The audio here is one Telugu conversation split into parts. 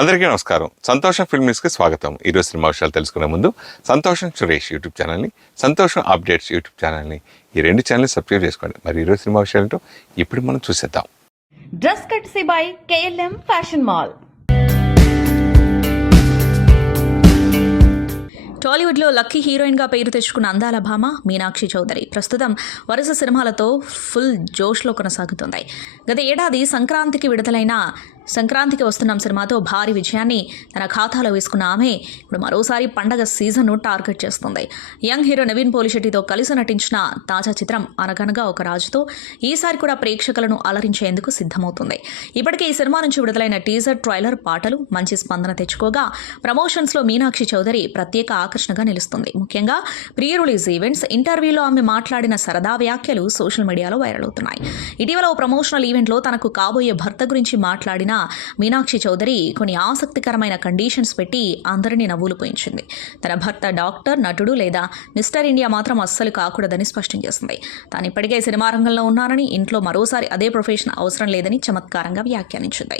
అందరికీ నమస్కారం. సంతోషం ఫిల్మ్ న్యూస్కి స్వాగతం. ఈరోజు సినిమా విషయాలు తెలుసుకునే ముందు సంతోషం సురేష్ యూట్యూబ్ ఛానల్ని, సంతోషం అప్డేట్స్ యూట్యూబ్ ఛానల్ని, ఈ రెండు ఛానల్ని సబ్స్క్రైబ్ చేసుకోండి. మరి ఈరోజు సినిమా విషయాలతో ఇప్పుడు మనం చూసేద్దాం. Dress కట్సీ by KLM fashion mall. టాలీవుడ్లో లక్కీ హీరోయిన్గా పేరు తెచ్చుకున్న అందాల భామ మీనాక్షి చౌదరి ప్రస్తుతం వరుస సినిమాలతో ఫుల్ జోష్లో కొనసాగుతుంది. గత ఏడాది సంక్రాంతికి వస్తున్నాం సినిమాతో భారీ విజయాన్ని తన ఖాతాలో వేసుకున్న ఆమె ఇప్పుడు మరోసారి పండగ సీజన్ను టార్గెట్ చేస్తుంది. యంగ్ హీరో నవీన్ పోలిశెట్టితో కలిసి నటించిన తాజా చిత్రం అనగనగా ఒక రాజుతో ఈసారి కూడా ప్రేక్షకులను అలరించేందుకు సిద్ధమవుతుంది. ఇప్పటికే ఈ సినిమా నుంచి విడుదలైన టీజర్, ట్రైలర్, పాటలు మంచి స్పందన తెచ్చుకోగా ప్రమోషన్స్లో మీనాక్షి చౌదరి ప్రత్యేక ఆకర్షణగా నిలుస్తుంది. ముఖ్యంగా ప్రీ రిలీజ్ ఈవెంట్స్, ఇంటర్వ్యూలో ఆమె మాట్లాడిన సరదా వ్యాఖ్యలు సోషల్ మీడియాలో వైరల్ అవుతున్నాయి. ఇటీవల ఓ ప్రమోషనల్ ఈవెంట్లో తనకు కాబోయే భర్త గురించి మాట్లాడిన మీనాక్షి చౌదరి కొన్ని ఆసక్తికరమైన కండిషన్స్ పెట్టి అందరినీ నవ్వులు పోయించింది. తన భర్త డాక్టర్, నటుడు లేదా మిస్టర్ ఇండియా మాత్రం అస్సలు కాకూడదని స్పష్టం చేసింది. తాను ఇప్పటికే సినిమా రంగంలో ఉన్నానని, ఇంట్లో మరోసారి అదే ప్రొఫెషన్ అవసరం లేదని చమత్కారంగా వ్యాఖ్యానించింది.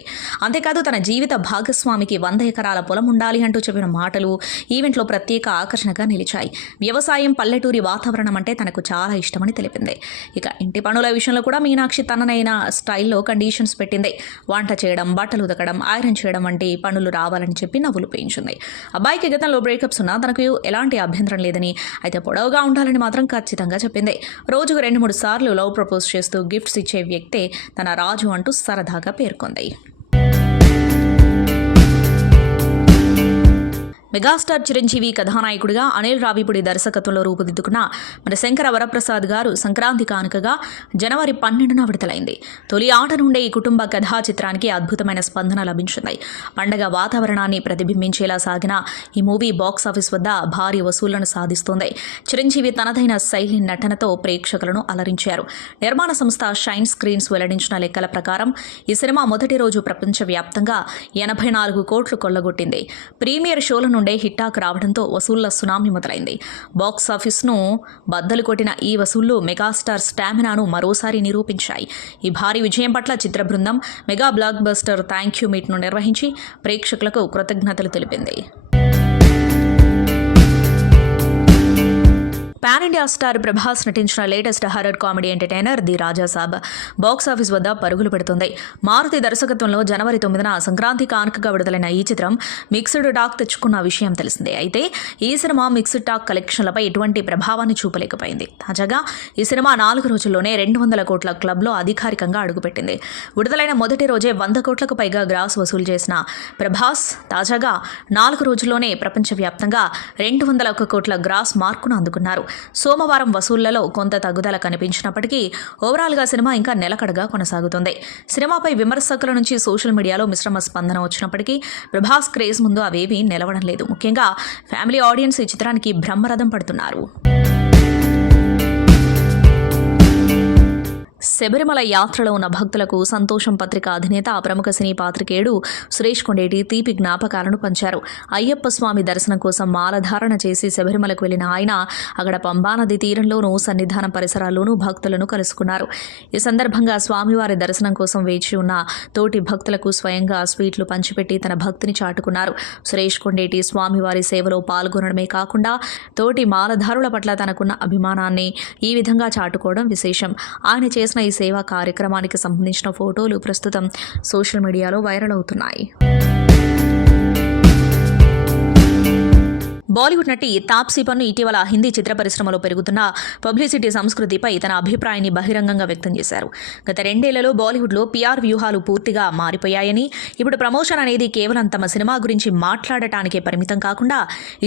అంతేకాదు తన జీవిత భాగస్వామికి 100 ఎకరాల పొలం ఉండాలి అంటూ చెప్పిన మాటలు ఈవెంట్లో ప్రత్యేక ఆకర్షణగా నిలిచాయి. వ్యవసాయం, పల్లెటూరి వాతావరణం అంటే తనకు చాలా ఇష్టమని తెలిపింది. ఇక ఇంటి పనుల విషయంలో కూడా మీనాక్షి తననైన స్టైల్లో కండిషన్స్ పెట్టింది. వంట చేయడం, బట్టలు ఉతకడం, ఐరన్ చేయడం వంటి పనులు రావాలని చెప్పి నవ్వులు పెంచింది. అబ్బాయికి గతంలో బ్రేకప్స్ ఉన్నా తనకు ఎలాంటి అభ్యంతరం లేదని, అయితే పొడవుగా ఉండాలని మాత్రం ఖచ్చితంగా చెప్పింది. రోజుకు 2-3 సార్లు లవ్ ప్రపోజ్ చేస్తూ గిఫ్ట్స్ ఇచ్చే వ్యక్తే తన రాజు అంటూ సరదాగా పేర్కొంది. మెగాస్టార్ చిరంజీవి కథానాయకుడిగా అనిల్ రావిపూడి దర్శకత్వంలో రూపుదిద్దుకున్న మన శంకర వరప్రసాద్ గారు సంక్రాంతి కానుకగా జనవరి 12న విడుదలైంది. తొలి ఆట నుండే ఈ కుటుంబ కథా చిత్రానికి అద్భుతమైన స్పందన లభించింది. పండగ వాతావరణాన్ని ప్రతిబింబించేలా సాగిన ఈ మూవీ బాక్సాఫీస్ వద్ద భారీ వసూళ్లను సాధిస్తోంది. చిరంజీవి తనదైన శైలి నటనతో ప్రేక్షకులను అలరించారు. నిర్మాణ సంస్థ షైన్ స్క్రీన్స్ వెల్లడించిన లెక్కల ప్రకారం ఈ సినిమా మొదటి రోజు ప్రపంచవ్యాప్తంగా 84 కోట్లు కొల్లగొట్టింది. ప్రీమియర్ షోల నుండే హిట్టాక్ రావడంతో వసూళ్ల సునామీ మొదలైంది. బాక్సాఫీస్ను బద్దలు కొట్టిన ఈ వసూళ్లు మెగాస్టార్ స్టామినాను మరోసారి నిరూపించాయి. ఈ భారీ విజయం పట్ల చిత్ర బృందం mega blockbuster thank you మీట్ను నిర్వహించి ప్రేక్షకులకు కృతజ్ఞతలు తెలిపింది. పాన్ ఇండియా స్టార్ ప్రభాస్ నటించిన latest horror comedy entertainer the Raja Saab box office వద్ద పరుగులు పెడుతుంది. మారుతి దర్శకత్వంలో జనవరి 9న సంక్రాంతి కానుకగా విడుదలైన ఈ చిత్రం మిక్స్డ్ టాక్ తెచ్చుకున్న విషయం తెలిసిందే. అయితే ఈ సినిమా మిక్స్డ్ టాక్ కలెక్షన్లపై ఎటువంటి ప్రభావాన్ని చూపలేకపోయింది. తాజాగా ఈ సినిమా 4 రోజుల్లోనే 200 కోట్ల క్లబ్లో అధికారికంగా అడుగుపెట్టింది. విడుదలైన మొదటి రోజే 100 కోట్లకు పైగా గ్రాస్ వసూలు చేసిన ప్రభాస్ తాజాగా 4 రోజుల్లోనే ప్రపంచవ్యాప్తంగా 201 కోట్ల గ్రాస్ మార్కును అందుకున్నారు. సోమవారం వసూళ్లలో కొంత తగ్గుదల కనిపించినప్పటికీ ఓవరాల్గా సినిమా ఇంకా నిలకడగా కొనసాగుతుంది. సినిమాపై విమర్శకుల నుంచి సోషల్ మీడియాలో మిశ్రమ స్పందన వచ్చినప్పటికీ ప్రభాస్ క్రేజ్ ముందు అవేవీ నిలవడం లేదు. ముఖ్యంగా ఫ్యామిలీ ఆడియన్స్ ఈ చిత్రానికి బ్రహ్మరథం పడుతున్నారు. శబరిమల యాత్రలో ఉన్న భక్తులకు సంతోషం పత్రిక అధినేత ప్రముఖ సినీ పాత్రికేయుడు సురేష్ కొండేటి తీపి జ్ఞాపకాలను పంచారు. అయ్యప్ప స్వామి దర్శనం కోసం మాలధారణ చేసి శబరిమలకు వెళ్లిన ఆయన అక్కడ పంబానది తీరంలోనూ సన్నిధానం పరిసరాల్లోనూ భక్తులను కలుసుకున్నారు. ఈ సందర్భంగా స్వామివారి దర్శనం కోసం వేచి ఉన్న తోటి భక్తులకు స్వయంగా స్వీట్లు పంచిపెట్టి తన భక్తిని చాటుకున్నారు. సురేష్ కొండేటి స్వామివారి సేవలో పాల్గొనడమే కాకుండా తోటి మాలధారుల పట్ల తనకున్న అభిమానాన్ని ఈ విధంగా చాటుకోవడం విశేషం. ఆయన చేసిన ఈ సేవా కార్యక్రమానికి సంబంధించిన ఫోటోలు ప్రస్తుతం సోషల్ మీడియాలో వైరల్ అవుతున్నాయి. బాలీవుడ్ నటి తాప్సీ పన్ను ఇటీవల హిందీ చిత్ర పరిశ్రమలో పెరుగుతున్న పబ్లిసిటీ సంస్కృతిపై తన అభిప్రాయాన్ని బహిరంగంగా వ్యక్తం చేశారు. గత 2 ఏళ్లలో బాలీవుడ్లో PR వ్యూహాలు పూర్తిగా మారిపోయాయని, ఇప్పుడు ప్రమోషన్ అనేది కేవలం తమ సినిమా గురించి మాట్లాడటానికే పరిమితం కాకుండా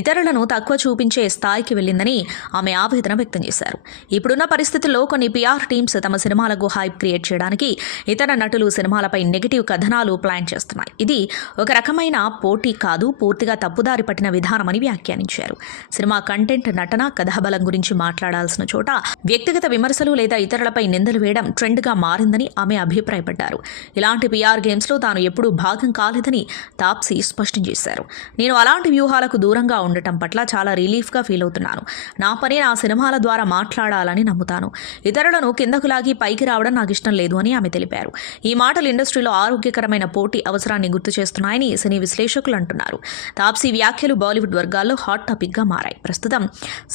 ఇతరులను తక్కువ చూపించే స్థాయికి వెళ్ళిందని ఆమె ఆవేదన వ్యక్తం చేశారు. ఇప్పుడున్న పరిస్థితుల్లో కొన్ని PR టీమ్స్ తమ సినిమాలకు హైప్ క్రియేట్ చేయడానికి ఇతర నటులు సినిమాలపై నెగిటివ్ కథనాలు ప్లాన్ చేస్తున్నాయి. ఇది ఒక రకమైన పోటీ కాదు, పూర్తిగా తప్పుదారి పట్టిన విధానమని వ్యాఖ్యానించారు. వ్యాఖ్యానించారు. సినిమా కంటెంట్, నటన, కథాబలం గురించి మాట్లాడాల్సిన చోట వ్యక్తిగత విమర్శలు లేదా ఇతరులపై నిందలు వేయడం ట్రెండ్గా మారిందని ఆమె అభిప్రాయపడ్డారు. ఇలాంటి పిఆర్ గేమ్స్లో తాను ఎప్పుడూ భాగం కాలేదని తాప్సీ స్పష్టం చేశారు. నేను అలాంటి వ్యూహాలకు దూరంగా ఉండటం పట్ల చాలా రిలీఫ్గా ఫీల్ అవుతున్నాను. నా పని నా సినిమాల ద్వారా మాట్లాడాలని నమ్ముతాను. ఇతరులను కిందకు లాగి పైకి రావడం నాకు ఇష్టం లేదు అని ఆమె తెలిపారు. ఈ మాటలు ఇండస్ట్రీలో ఆరోగ్యకరమైన పోటీ అవసరాన్ని గుర్తు చేస్తున్నాయని సినీ విశ్లేషకులు అంటున్నారు. తాప్సీ వ్యాఖ్యలు బాలీవుడ్ వర్గాల్లో హాట్ టాపిక్గా మారాయి. ప్రస్తుతం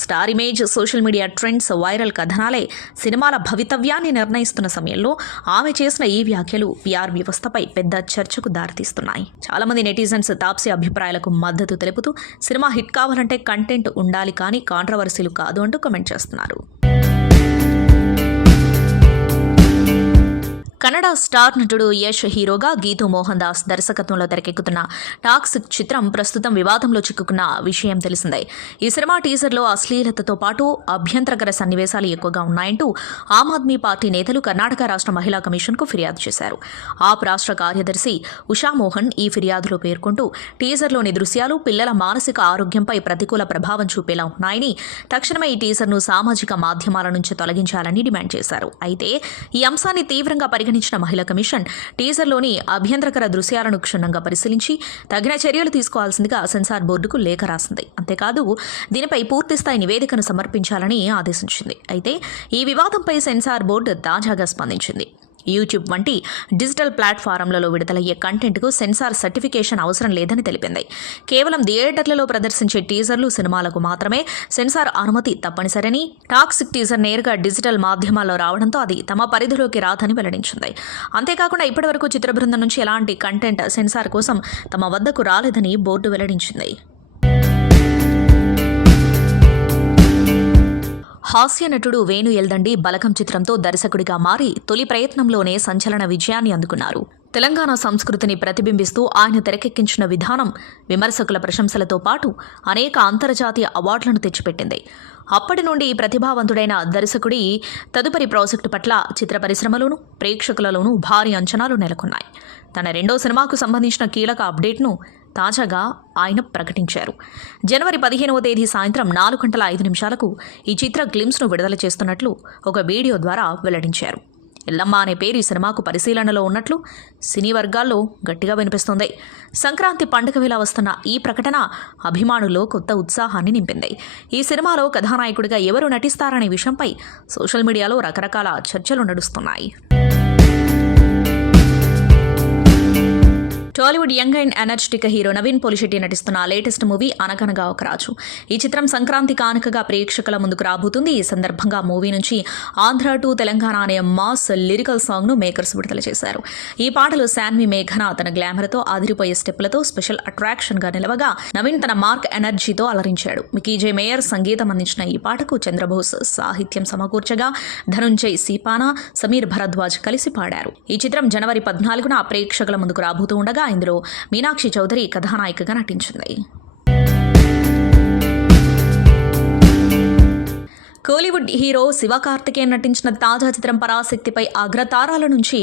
star image, social media trends, viral కథనాలే సినిమాల భవితవ్యాన్ని నిర్ణయిస్తున్న సమయంలో ఆమె చేసిన ఈ వ్యాఖ్యలు పిఆర్ వ్యవస్థపై పెద్ద చర్చకు దారితీస్తున్నాయి. చాలా మంది నెటిజన్స్ తాప్సీ అభిప్రాయాలకు మద్దతు తెలుపుతూ సినిమా హిట్ కావాలంటే కంటెంట్ ఉండాలి కానీ కాంట్రవర్సీలు కాదు అంటూ కామెంట్ చేస్తున్నారు. కన్నడ స్టార్ నటుడు యష్ హీరోగా గీతూ మోహన్ దాస్ దర్శకత్వంలో తెరకెక్కుతున్న టాక్సిక్ చిత్రం ప్రస్తుతం వివాదంలో చిక్కుకున్న విషయం తెలిసిందే. ఈ సినిమా టీజర్లో అశ్లీలతతో పాటు అభ్యంతరకర సన్నివేశాలు ఎక్కువగా ఉన్నాయంటూ ఆమ్ ఆద్మీ పార్టీ నేతలు కర్ణాటక రాష్ట్ర మహిళా కమిషన్కు ఫిర్యాదు చేశారు. ఆప్ రాష్ట్ర కార్యదర్శి ఉషామోహన్ ఈ ఫిర్యాదులో పేర్కొంటూ టీజర్లోని దృశ్యాలు పిల్లల మానసిక ఆరోగ్యంపై ప్రతికూల ప్రభావం చూపేలా ఉన్నాయని, తక్షణమే ఈ టీజర్ను సామాజిక మాధ్యమాల నుంచి తొలగించాలని డిమాండ్ చేశారు. అయితే ఈ అంశాన్ని తీవ్రంగా పరిగణించిన మహిళా కమిషన్ టీజర్లోని అభ్యంతరకర దృశ్యాలను క్షుణ్ణంగా పరిశీలించి తగిన చర్యలు తీసుకోవాల్సిందిగా సెన్సార్ బోర్డుకు లేఖ రాసింది. అంతేకాదు దీనిపై పూర్తిస్థాయి నివేదికను సమర్పించాలని ఆదేశించింది. అయితే ఈ వివాదంపై సెన్సార్ బోర్డు తాజాగా స్పందించింది. యూట్యూబ్ వంటి డిజిటల్ ప్లాట్ఫారంలలో విడుదలయ్యే కంటెంట్కు సెన్సార్ సర్టిఫికేషన్ అవసరం లేదని తెలిపింది. కేవలం థియేటర్లలో ప్రదర్శించే టీజర్లు, సినిమాలకు మాత్రమే సెన్సార్ అనుమతి తప్పనిసరని, టాక్సిక్ టీజర్ నేరుగా డిజిటల్ మాధ్యమాల్లో రావడంతో అది తమ పరిధిలోకి రాదని వెల్లడించింది. అంతేకాకుండా ఇప్పటివరకు చిత్ర బృందం నుంచి ఎలాంటి కంటెంట్ సెన్సార్ కోసం తమ వద్దకు రాలేదని బోర్డు వెల్లడించింది. హాస్య నటుడు వేణు ఎల్దండి బలగం చిత్రంతో దర్శకుడిగా మారి తొలి ప్రయత్నంలోనే సంచలన విజయాన్ని అందుకున్నారు. తెలంగాణ సంస్కృతిని ప్రతిబింబిస్తూ ఆయన తెరకెక్కించిన విధానం విమర్శకుల ప్రశంసలతో పాటు అనేక అంతర్జాతీయ అవార్డులను తెచ్చిపెట్టింది. అప్పటి నుండి ప్రతిభావంతుడైన దర్శకుడి తదుపరి ప్రాజెక్టు పట్ల చిత్ర పరిశ్రమలోనూ ప్రేక్షకులలోనూ భారీ అంచనాలు నెలకొన్నాయి. తన రెండో సినిమాకు సంబంధించిన కీలక అప్డేట్ను తాజాగా ఆయన ప్రకటించారు. జనవరి 15వ తేదీ సాయంత్రం 4:05 ఈ చిత్ర గ్లిమ్స్ను విడుదల చేస్తున్నట్లు ఒక వీడియో ద్వారా వెల్లడించారు. ఎల్లమ్మ అనే పేరు ఈ సినిమాకు పరిశీలనలో ఉన్నట్లు సినీ వర్గాల్లో గట్టిగా వినిపిస్తోంది. సంక్రాంతి పండుగ వేళ వస్తున్న ఈ ప్రకటన అభిమానుల్లో కొత్త ఉత్సాహాన్ని నింపింది. ఈ సినిమాలో కథానాయకుడిగా ఎవరు నటిస్తారనే విషయంపై సోషల్ మీడియాలో రకరకాల చర్చలు నడుస్తున్నాయి. Tollywood young and energetic hero Naveen Polishetty నటిస్తున్న లేటెస్ట్ మూవీ అనగనగా ఒక రాజు. ఈ చిత్రం సంక్రాంతి కానుకగా ప్రేక్షకుల ముందుకు రాబోతుంది. ఈ సందర్భంగా మూవీ నుంచి ఆంధ్ర టు తెలంగాణ అనే మాస్ లిరికల్ సాంగ్ను మేకర్స్ విడుదల చేశారు. ఈ పాటలు శాన్వి మేఘన తన గ్లామర్తో అదిరిపోయే స్టెప్లతో స్పెషల్ అట్రాక్షన్గా నిలవగా, నవీన్ తన మార్క్ ఎనర్జీతో అలరించాడు. మికీ జే మేయర్ సంగీతం అందించిన ఈ పాటకు చంద్రబోస్ సాహిత్యం సమకూర్చగా ధనుంజయ్ సీపానా, సమీర్ భరద్వాజ్ కలిసి పాడారు. ఈ చిత్రం జనవరి 14న ప్రేక్షకుల ముందుకు రాబోతూ ఉండగా ఇందులో మీనాక్షి చౌదరి కథానాయికగా నటించింది. కోలీవుడ్ హీరో శివకార్తికేయన్ నటించిన తాజా చిత్రం పరాశక్తిపై అగ్రతారాల నుంచి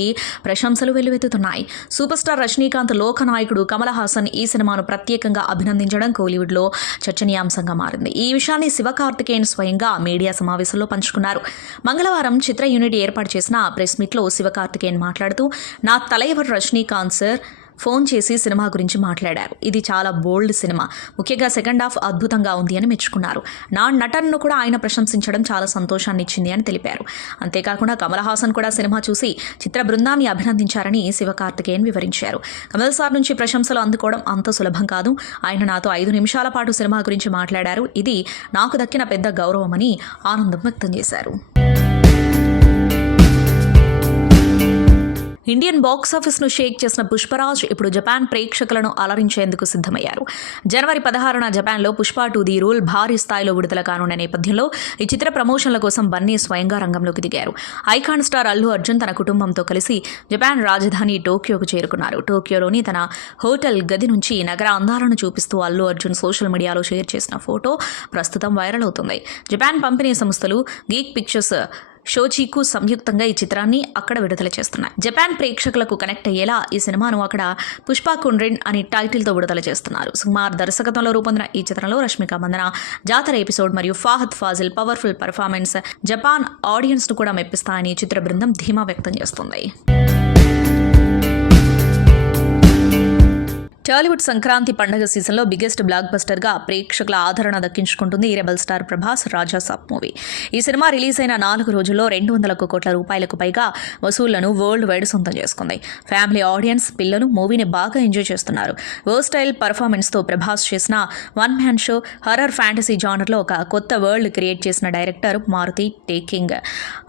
ప్రశంసలు వెల్లువెత్తుతున్నాయి. సూపర్ స్టార్ రజనీకాంత్ లోకనాయకుడు కమల్ హాసన్ ఈ సినిమాను ప్రత్యేకంగా అభినందించడం కోలీవుడ్లో చర్చనీయాంశంగా మారింది. ఈ విషయాన్ని శివకార్తికేయన్ స్వయంగా మీడియా సమావేశంలో పంచుకున్నారు. మంగళవారం చిత్ర యూనిట్ ఏర్పాటు చేసిన ప్రెస్ మీట్లో శివకార్తికేయన్ మాట్లాడుతూ, నా తలైవర్ రజనీకాంత్ సార్ ఫోన్ చేసి సినిమా గురించి మాట్లాడారు. ఇది చాలా బోల్డ్ సినిమా, ముఖ్యంగా సెకండ్ హాఫ్ అద్భుతంగా ఉంది అని మెచ్చుకున్నారు. నా నటనను కూడా ఆయన ప్రశంసించడం చాలా సంతోషాన్ని ఇచ్చింది అని తెలిపారు. అంతేకాకుండా కమల్ హాసన్ కూడా సినిమా చూసి చిత్ర బృందాన్ని అభినందించారని శివకార్తికేయన్ వివరించారు. కమల్ సార్ నుంచి ప్రశంసలు అందుకోవడం అంత సులభం కాదు. ఆయన నాతో 5 నిమిషాల పాటు సినిమా గురించి మాట్లాడారు. ఇది నాకు దక్కిన పెద్ద గౌరవమని ఆనందం వ్యక్తం చేశారు. ఇండియన్ బాక్సాఫీస్ను షేక్ చేసిన పుష్పరాజ్ ఇప్పుడు జపాన్ ప్రేక్షకులను అలరించేందుకు సిద్ధమయ్యారు. జనవరి 16న జపాన్లో పుష్ప 2 ది రూల్ భారీ స్థాయిలో విడుదల కానున్న నేపథ్యంలో ఈ చిత్ర ప్రమోషన్ల కోసం బన్నీ స్వయంగా రంగంలోకి దిగారు. ఐకాన్ స్టార్ అల్లు అర్జున్ తన కుటుంబంతో కలిసి జపాన్ రాజధాని టోక్యోకు చేరుకున్నారు. టోక్యోలోని తన హోటల్ గది నుంచి నగర అందాలను చూపిస్తూ అల్లు అర్జున్ సోషల్ మీడియాలో షేర్ చేసిన ఫోటో ప్రస్తుతం వైరల్ అవుతుంది. జపాన్ పంపిణీ సంస్థలు గీక్ పిక్చర్స్ షోచీకు సంయుక్తంగా ఈ చిత్రాన్ని అక్కడ విడుదల చేస్తున్నాయి. జపాన్ ప్రేక్షకులకు కనెక్ట్ అయ్యేలా ఈ సినిమాను అక్కడ పుష్ప కుండ్రిన్ అని టైటిల్తో విడుదల చేస్తున్నారు. సుకుమార్ దర్శకత్వంలో రూపొందిన ఈ చిత్రంలో రష్మిక మందన జాతర ఎపిసోడ్ మరియు Fahadh Faasil powerful performance Japan audience ను కూడా మెప్పిస్తాయని చిత్ర బృందం ధీమా వ్యక్తం చేస్తుంది. టాలీవుడ్ సంక్రాంతి పండుగ సీజన్లో బిగ్గెస్ట్ బ్లాక్ బస్టర్గా ప్రేక్షకుల ఆదరణ దక్కించుకుంటుంది ఈ rebel star Prabhas Raja Saab movie. ఈ సినిమా రిలీజ్ అయిన 4 రోజుల్లో 200 కోట్ల రూపాయలకు పైగా వసూళ్లను వరల్డ్ వైడ్ సొంతం చేసుకుంది. ఫ్యామిలీ ఆడియన్స్, పిల్లలు మూవీని బాగా ఎంజాయ్ చేస్తున్నారు. వర్స్టైల్ పర్ఫార్మెన్స్తో ప్రభాస్ చేసిన one man show horror fantasy జానర్లో ఒక కొత్త వరల్డ్ క్రియేట్ చేసిన డైరెక్టర్ మారుతి టేకింగ్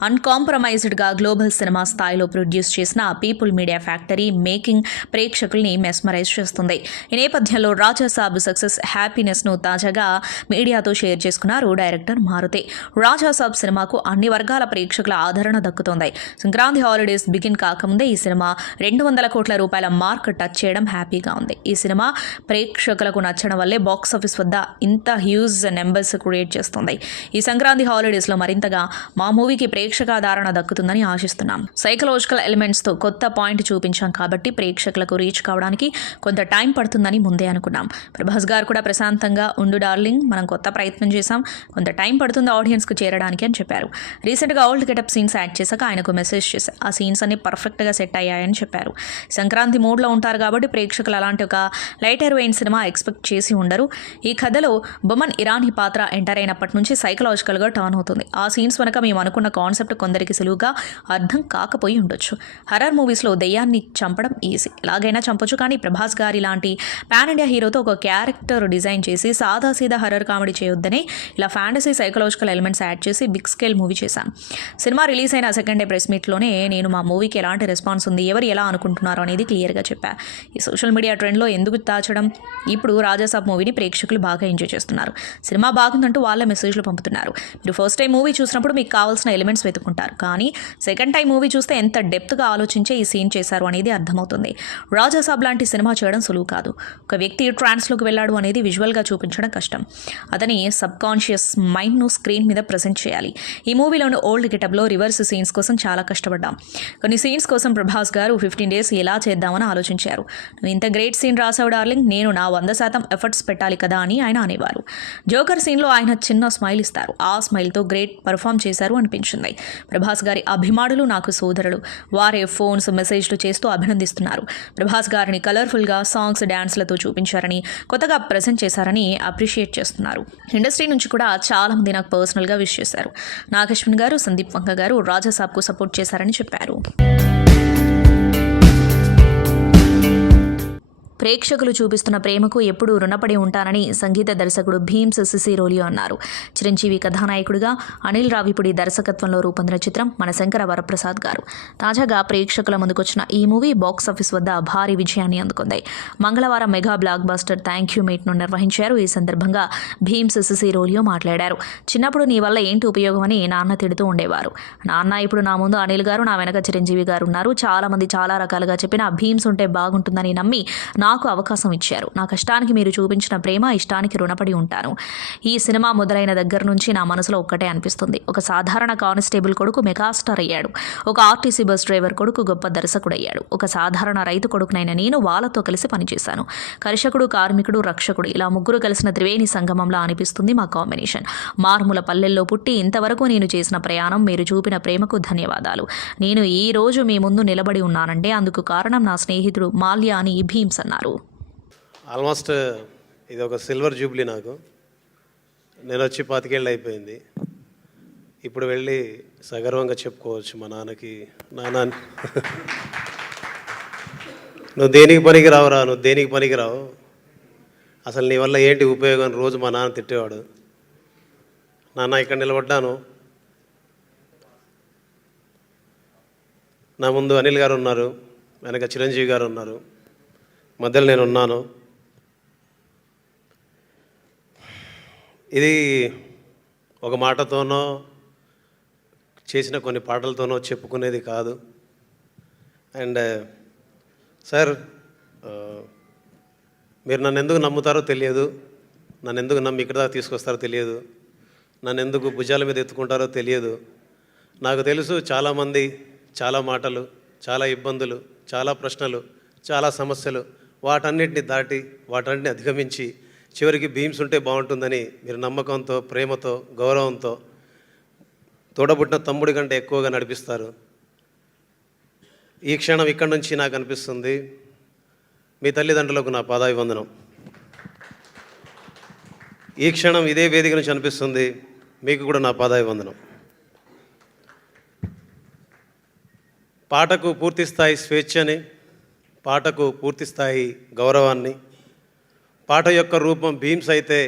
అన్కాంప్రమైజ్డ్గా గ్లోబల్ సినిమా స్థాయిలో ప్రొడ్యూస్ చేసిన పీపుల్ మీడియా ఫ్యాక్టరీ మేకింగ్ ప్రేక్షకుల్ని మెస్మరైజ్ చేస్తుంది. ఈ నేపథ్యంలో రాజాసాబ్ సక్సెస్ హ్యాపీనెస్ ను తాజాగా మీడియాతో షేర్ చేసుకున్నారు డైరెక్టర్ మారుతి. రాజాసాబ్ సినిమాకు అన్ని వర్గాల ప్రేక్షకుల ఆదరణ దక్కుతోంది. సంక్రాంతి హాలిడేస్ బిగిన్ కాకముందే ఈ సినిమా 200 కోట్ల రూపాయల మార్క్ టచ్ చేయడం హ్యాపీగా ఉంది. ఈ సినిమా ప్రేక్షకులకు నచ్చడం వల్లే బాక్సాఫీస్ వద్ద ఇంత హ్యూజ్ నెంబర్స్ క్రియేట్ చేస్తుంది. ఈ సంక్రాంతి హాలిడేస్ లో మరింతగా మా మూవీకి ప్రేక్షకాదరణ దక్కుతుందని ఆశిస్తున్నాం. సైకలాజికల్ ఎలిమెంట్స్ తో కొత్త పాయింట్ చూపించాం కాబట్టి ప్రేక్షకులకు రీచ్ కావడానికి కొంత టైం పడుతుందని ముందే అనుకున్నాం. ప్రభాస్ గారు కూడా ప్రశాంతంగా ఉండు డార్లింగ్, మనం కొత్త ప్రయత్నం చేశాం, కొంత టైం పడుతుంది ఆడియన్స్కు చేరడానికి అని చెప్పారు. రీసెంట్గా ఓల్డ్ గెటప్ సీన్స్ యాడ్ చేశాక ఆయనకు మెసేజ్ చేశారు. ఆ సీన్స్ అన్ని పర్ఫెక్ట్గా సెట్ అయ్యాయని చెప్పారు. సంక్రాంతి మూడ్లో ఉంటారు కాబట్టి ప్రేక్షకులు అలాంటి ఒక లైటర్ వెయిన్ సినిమా ఎక్స్పెక్ట్ చేసి ఉండరు. ఈ కథలో బొమన్ ఇరానీ పాత్ర ఎంటర్ అయినప్పటి నుంచి సైకలాజికల్గా టర్న్ అవుతుంది. ఆ సీన్స్ వెనక మేము అనుకున్న కాన్సెప్ట్ కొందరికి సులువుగా అర్థం కాకపోయి ఉండొచ్చు. హర్రర్ మూవీస్లో దెయ్యాన్ని చంపడం ఈజీ, ఎలాగైనా చంపొచ్చు. కానీ ప్రభాస్ గారి లాంటి పాన్ ఇండియా హీరోతో ఒక క్యారెక్టర్ డిజైన్ చేసి సాదాసీదా హర్రర్ కామెడీ చేయొద్దని ఇలా ఫ్యాంటసీ సైకలాజికల్ ఎలిమెంట్స్ యాడ్ చేసి బిగ్ స్కేల్ మూవీ చేశాను. సినిమా రిలీజ్ అయిన సెకండ్ డే ప్రెస్ మీట్లోనే నేను మా మూవీకి ఎలాంటి రెస్పాన్స్ ఉంది, ఎవరు ఎలా అనుకుంటున్నారు అనేది క్లియర్గా చెప్పాను. ఈ సోషల్ మీడియా ట్రెండ్లో ఎందుకు దాచడం? ఇప్పుడు రాజాసాబ్ మూవీని ప్రేక్షకులు బాగా ఎంజాయ్ చేస్తున్నారు. సినిమా బాగుందంటూ వాళ్ళ మెసేజ్లు పంపుతున్నారు. మీరు ఫస్ట్ టైం మూవీ చూసినప్పుడు మీకు కావాల్సిన ఎలిమెంట్స్ వెతుకుంటారు, కానీ సెకండ్ టైం మూవీ చూస్తే ఎంత డెప్త్గా ఆలోచించే ఈ సీన్ చేశారు అనేది అర్థమవుతుంది. రాజాసాబ్ లాంటి సినిమా చేయడం సులువు కాదు. ఒక వ్యక్తి ట్రాన్స్లోకి వెళ్ళాడు అనేది విజువల్గా చూపించడం కష్టం. అతని సబ్ కాన్షియస్ మైండ్ను స్క్రీన్ మీద ప్రజెంట్ చేయాలి. ఈ మూవీలోని ఓల్డ్ గెటప్లో రివర్స్ సీన్స్ కోసం చాలా కష్టపడ్డాం. కొన్ని సీన్స్ కోసం ప్రభాస్ గారు 15 days ఎలా చేద్దామని ఆలోచించారు. నువ్వు ఇంత గ్రేట్ సీన్ రాసావు డార్లింగ్, నేను నా 100% ఎఫర్ట్స్ పెట్టాలి కదా అని ఆయన అనేవారు. జోకర్ సీన్లో ఆయన చిన్న స్మైల్ ఇస్తారు. ఆ స్మైల్తో గ్రేట్ పర్ఫామ్ చేశారు అనిపించింది. ప్రభాస్ గారి అభిమానులు నాకు సోదరులు, వారే ఫోన్స్ మెసేజ్లు చేస్తూ అభినందిస్తున్నారు. ప్రభాస్ గారిని కలర్ఫుల్గా సాంగ్స్ డ్యాన్స్లతో చూపించారని, కొత్తగా ప్రజెంట్ చేశారని అప్రిషియేట్ చేస్తున్నారు. ఇండస్ట్రీ నుంచి కూడా చాలా మంది నాకు పర్సనల్గా విష్ చేశారు. నాగేశ్వన్ గారు, సందీప్ వంక గారు రాజాసాబ్కు సపోర్ట్ చేశారని చెప్పారు. ప్రేక్షకులు చూపిస్తున్న ప్రేమకు ఎప్పుడూ రుణపడి ఉంటానని సంగీత దర్శకుడు భీమ్స్ సిసిరోలియో అన్నారు. చిరంజీవి కథానాయకుడిగా అనిల్ రావిపూడి దర్శకత్వంలో రూపొందిన చిత్రం మన శంకర వరప్రసాద్ గారు. తాజాగా ప్రేక్షకుల ముందుకొచ్చిన ఈ మూవీ బాక్సాఫీస్ వద్ద భారీ విజయాన్ని అందుకుంది. మంగళవారం mega blockbuster thank you మీట్ను నిర్వహించారు. ఈ సందర్భంగా భీమ్స్ సిసిరోలియో మాట్లాడారు. చిన్నప్పుడు నీ వల్ల ఏంటి ఉపయోగం అని నాన్న తిడుతూ ఉండేవారు. నాన్న ఇప్పుడు నా ముందు అనిల్ గారు, నా వెనక చిరంజీవి గారు ఉన్నారు. చాలా మంది చాలా రకాలుగా చెప్పిన భీమ్స్ ఉంటే బాగుంటుందని నమ్మి నాకు అవకాశం ఇచ్చారు. నా కష్టానికి మీరు చూపించిన ప్రేమ, ఇష్టానికి రుణపడి ఉంటాను. ఈ సినిమా మొదలైన దగ్గర నుంచి నా మనసులో ఒక్కటే అనిపిస్తుంది. ఒక సాధారణ కానిస్టేబుల్ కొడుకు మెగాస్టార్ అయ్యాడు. ఒక ఆర్టీసీ బస్ డ్రైవర్ కొడుకు గొప్ప దర్శకుడయ్యాడు. ఒక సాధారణ రైతు కొడుకునైన నేను వాళ్ళతో కలిసి పనిచేశాను. కర్షకుడు, కార్మికుడు, రక్షకుడు, ఇలా ముగ్గురు కలిసిన త్రివేణి సంగమంలా అనిపిస్తుంది మా కాంబినేషన్. మారుమూల పల్లెల్లో పుట్టి ఇంతవరకు నేను చేసిన ప్రయాణం, మీరు చూపిన ప్రేమకు ధన్యవాదాలు. నేను ఈ రోజు మీ ముందు నిలబడి ఉన్నానంటే అందుకు కారణం నా స్నేహితుడు మాల్యా అని భీమ్స్ అన్నారు. ఆల్మోస్ట్ ఇది ఒక సిల్వర్ జూబ్లీ నాకు. నేను వచ్చి 25 ఏళ్ళు అయిపోయింది. ఇప్పుడు వెళ్ళి సగర్వంగా చెప్పుకోవచ్చు మా నాన్నకి, నాన్న నువ్వు దేనికి పనికి రావురా, నువ్వు దేనికి పనికి రావు, అసలు నీ వల్ల ఏంటి ఉపయోగం రోజు మా నాన్న తిట్టేవాడు. నాన్న ఇక్కడ నిలబడ్డాను, నా ముందు అనిల్ గారు ఉన్నారు, వెనక చిరంజీవి గారు ఉన్నారు, మధ్యలో నేను ఉన్నాను. ఇది ఒక మాటతోనో చేసిన కొన్ని పాటలతోనో చెప్పుకునేది కాదు. అండ్ సార్, మీరు నన్ను ఎందుకు నమ్ముతారో తెలియదు, నన్ను ఎందుకు నమ్మి ఇక్కడ దాకా తీసుకొస్తారో తెలియదు, నన్ను ఎందుకు భుజాల మీద ఎత్తుకుంటారో తెలియదు. నాకు తెలుసు చాలామంది చాలా మాటలు, చాలా ఇబ్బందులు, చాలా ప్రశ్నలు, చాలా సమస్యలు, వాటన్నిటిని దాటి వాటన్నిటిని అధిగమించి చివరికి బీమ్స్ ఉంటే బాగుంటుందని మీరు నమ్మకంతో, ప్రేమతో, గౌరవంతో తోడబుట్టిన తమ్ముడి కంటే ఎక్కువగా నడిపిస్తారు. ఈ క్షణం ఇక్కడి నుంచి నాకు అనిపిస్తుంది, మీ తల్లిదండ్రులకు నా పాదాభివందనం. ఈ క్షణం ఇదే వేదిక నుంచి అనిపిస్తుంది, మీకు కూడా నా పాదాభివందనం. పాటకు పూర్తిస్థాయి స్వేచ్ఛని, పాటకు పూర్తిస్థాయి గౌరవాన్ని, పాట యొక్క రూపం బీమ్స్ అయితే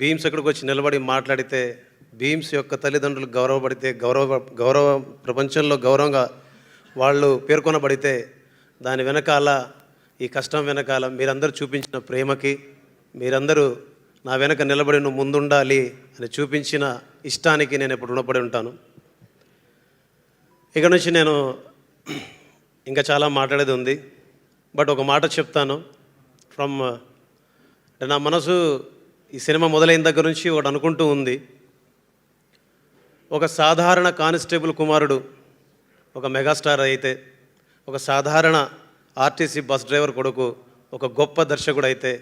బీమ్స్ ఎక్కడికి వచ్చి నిలబడి మాట్లాడితే, బీమ్స్ యొక్క తల్లిదండ్రులు గౌరవపడితే, గౌరవ ప్రపంచంలో గౌరవంగా వాళ్ళు పేర్కొనబడితే, దాని వెనకాల ఈ కష్టం వెనకాల మీరందరూ చూపించిన ప్రేమకి, మీరందరూ నా వెనక నిలబడి నువ్వు ముందుండాలి అని చూపించిన ఇష్టానికి నేను ఎప్పుడు రుణపడి ఉంటాను. ఇక నుంచి నేను ఇంకా చాలా మాట్లాడేది ఉంది, బట్ ఒక మాట చెప్తాను. నా మనసు ఈ సినిమా మొదలైన దగ్గర నుంచి ఒకటి అనుకుంటూ ఉంది. ఒక సాధారణ కానిస్టేబుల్ కుమారుడు ఒక మెగాస్టార్ అయితే, ఒక సాధారణ ఆర్టీసీ బస్ డ్రైవర్ కొడుకు ఒక గొప్ప దర్శకుడు అయితే,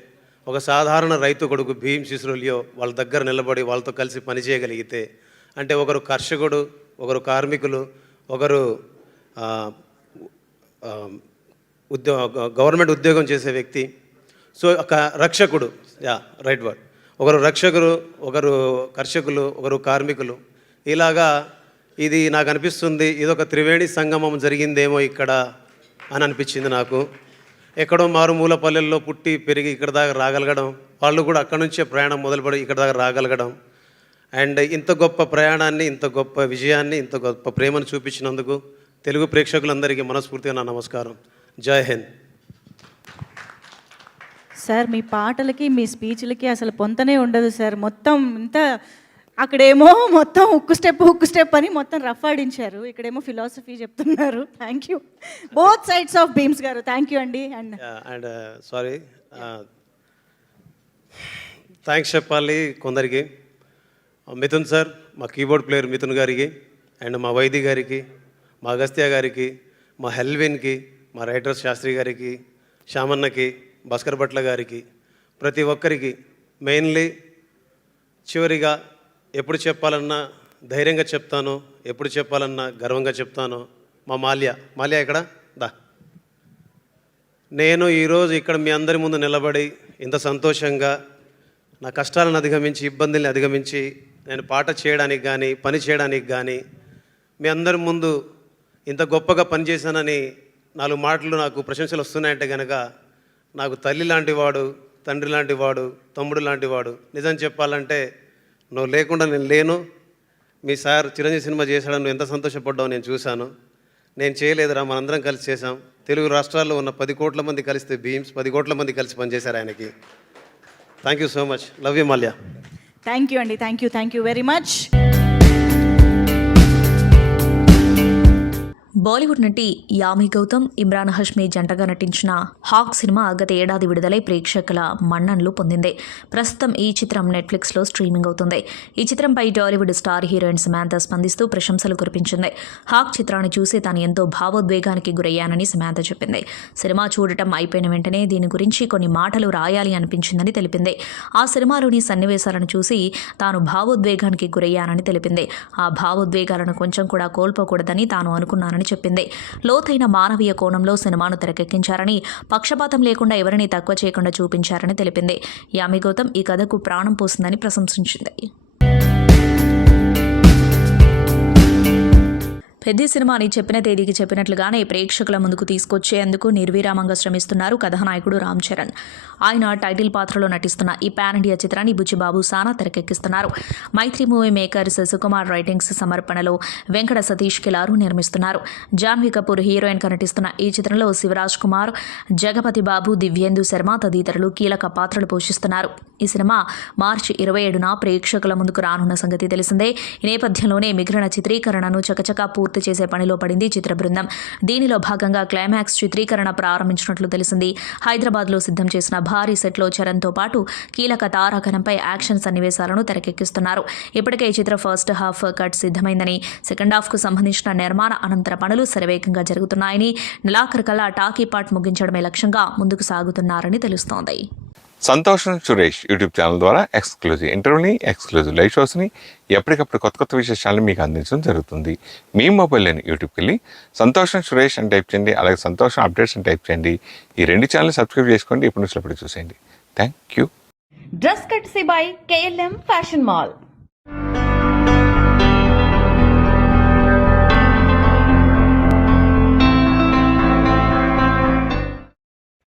ఒక సాధారణ రైతు కొడుకు భీమ్ సిసోడియా వాళ్ళ దగ్గర నిలబడి వాళ్ళతో కలిసి పనిచేయగలిగితే, అంటే ఒకరు కర్షకుడు, ఒకరు కార్మికులు, ఒకరు గవర్నమెంట్ ఉద్యోగం చేసే వ్యక్తి, సో ఒక రక్షకుడు, రైట్ వర్డ్, ఒకరు రక్షకులు, ఒకరు కర్షకులు, ఒకరు కార్మికులు, ఇలాగా ఇది నాకు అనిపిస్తుంది, ఇదొక త్రివేణి సంగమం జరిగిందేమో ఇక్కడ అని అనిపించింది నాకు. ఎక్కడో మారుమూల పల్లెల్లో పుట్టి పెరిగి ఇక్కడ దాకా రాగలగడం, వాళ్ళు కూడా అక్కడి నుంచే ప్రయాణం మొదలుపడి ఇక్కడ దాకా రాగలగడం, అండ్ ఇంత గొప్ప ప్రయాణాన్ని, ఇంత గొప్ప విజయాన్ని, ఇంత గొప్ప ప్రేమను చూపించినందుకు తెలుగు ప్రేక్షకులందరికీ మనస్ఫూర్తిగా నా నమస్కారం. జై హింద్. సార్ మీ పాటలకి మీ స్పీచ్లకి అసలు పొంతనే ఉండదు సార్. మొత్తం ఇంత అక్కడేమో మొత్తం ఉక్కు స్టెప్ అని మొత్తం రఫ్ ఆడించారు, ఇక్కడేమో ఫిలాసఫీ చెప్తున్నారు. Thank you both sides of beams garu, thank you అండి. అండ్ సారీ, థ్యాంక్స్ చెప్పాలి కొందరికి. మిథున్ సార్, మా కీబోర్డ్ ప్లేయర్ మిథున్ గారికి, అండ్ మా వైద్య గారికి, మా అగస్త్య గారికి, మా హెల్విన్కి, మా రైటర్ శాస్త్రి గారికి, శ్యామన్నకి, భాస్కర్ భట్ల గారికి, ప్రతి ఒక్కరికి, మెయిన్లీ చివరిగా ఎప్పుడు చెప్పాలన్నా ధైర్యంగా చెప్తాను, ఎప్పుడు చెప్పాలన్నా గర్వంగా చెప్తాను, మా మాల్యా ఇక్కడ దా. నేను ఈరోజు ఇక్కడ మీ అందరి ముందు నిలబడి ఇంత సంతోషంగా నా కష్టాలను అధిగమించి, ఇబ్బందుల్ని అధిగమించి నేను పాట చేయడానికి కానీ, పని చేయడానికి కానీ, మీ అందరి ముందు ఇంత గొప్పగా పనిచేశానని 4 మాటలు నాకు ప్రశంసలు వస్తున్నాయంటే కనుక, నాకు తల్లి లాంటివాడు, తండ్రి లాంటివాడు, తమ్ముడు లాంటివాడు. నిజం చెప్పాలంటే నువ్వు లేకుండా నేను లేను. మీ సార్ చిరంజీవి సినిమా చేశాడని నువ్వు ఎంత సంతోషపడ్డావు నేను చూశాను. నేను చేయలేదురా, మనందరం కలిసి చేశాం. తెలుగు రాష్ట్రాల్లో ఉన్న 10 కోట్ల మంది కలిస్తే బీమ్స్ 10 కోట్ల మంది కలిసి పనిచేశారు ఆయనకి. Thank you so much. Love you Malya. Thank you అండి, thank you very much. Bollywood నటి యామి గౌతమ్, ఇమ్రాన్ హష్మీ జంటగా నటించిన హాక్ సినిమా గత ఏడాది విడుదలై ప్రేక్షకుల మన్ననలు పొందింది. ప్రస్తుతం ఈ చిత్రం నెట్ఫ్లిక్స్లో స్ట్రీమింగ్ అవుతుంది. ఈ చిత్రంపై టాలీవుడ్ స్టార్ హీరోయిన్ సమాంతా స్పందిస్తూ ప్రశంసలు కురిపించింది. హాక్ చిత్రాన్ని చూసి తాను ఎంతో భావోద్వేగానికి గురయ్యానని సమాంతా చెప్పింది. సినిమా చూడటం అయిపోయిన వెంటనే దీని గురించి కొన్ని మాటలు రాయాలి అనిపించిందని తెలిపింది. ఆ సినిమాలోని సన్నివేశాలను చూసి తాను భావోద్వేగానికి గురయ్యానని తెలిపింది. ఆ భావోద్వేగాలను కొంచెం కూడా కోల్పోకూడదని తాను అనుకున్నానని చెప్పింది. లోతైన మానవీయ కోణంలో సినిమాను తెరకెక్కించారని, పక్షపాతం లేకుండా ఎవరిని తక్కువ చేయకుండా చూపించారని తెలిపింది. యామి గౌతమ్ ఈ కథకు ప్రాణం పోసిందని ప్రశంసించింది. పెద్ద సినిమాని చెప్పిన తేదీకి చెప్పినట్లుగానే ప్రేక్షకుల ముందుకు తీసుకొచ్చేందుకు నిర్విరామంగా శ్రమిస్తున్నారు కథానాయకుడు రామ్ చరణ్. ఆయన టైటిల్ పాత్రలో నటిస్తున్న ఈ పాన్ ఇండియా చిత్రాన్ని బుచ్చిబాబు సానా తెరకెక్కిస్తున్నారు. మైత్రి మూవీ మేకర్స్ సుకుమార్ రైటింగ్స్ సమర్పణలో వెంకట సతీష్ కిలారు నిర్మిస్తున్నారు. జాన్వీ కపూర్ హీరోయిన్గా నటిస్తున్న ఈ చిత్రంలో శివరాజ్ కుమార్, జగపతి బాబు, దివ్యేందు శర్మ తదితరులు కీలక పాత్రలు పోషిస్తున్నారు. ఈ సినిమా మార్చి 27న ప్రేక్షకుల ముందుకు రానున్న సంగతి తెలిసిందే. ఈ నేపథ్యంలోనే మిగిలిన చిత్రీకరణను చకచకా పూర్తి పూర్తి చేసే పనిలో పడింది చిత్ర బృందం. దీనిలో భాగంగా క్లైమాక్స్ చిత్రీకరణ ప్రారంభించినట్లు తెలిసింది. హైదరాబాద్లో సిద్ధం చేసిన భారీ సెట్లో చరణ్తో పాటు కీలక తారాగణంపై యాక్షన్ సన్నివేశాలను తెరకెక్కిస్తున్నారు. ఇప్పటికే ఈ చిత్ర ఫస్ట్ హాఫ్ కట్ సిద్ధమైందని, సెకండ్ హాఫ్కు సంబంధించిన నిర్మాణ అనంతర పనులు శరవేగంగా జరుగుతున్నాయని, నెలాఖరుకల్లా టాకీ పార్ట్ ముగించడమే లక్ష్యంగా ముందుకు సాగుతున్నారని తెలుస్తోంది. సంతోషం సురేష్ యూట్యూబ్ ఛానల్ ద్వారా ఎక్స్క్లూజివ్ ఇంటర్వ్యూని, ఎక్స్క్లూజివ్ లైవ్ షోస్ని, ఎప్పటికప్పుడు కొత్త కొత్త విశేషాలను మీకు అందించడం జరుగుతుంది. మీ మొబైల్లోని యూట్యూబ్కి వెళ్ళి సంతోషం సురేష్ అని టైప్ చేయండి, అలాగే సంతోషం అప్డేట్స్ అని టైప్ చేయండి. ఈ 2 ఛానల్ సబ్స్క్రైబ్ చేసుకోండి. ఇప్పుడు చూసేయండి. Thank you. Dress కట్సీ by KLM fashion mall.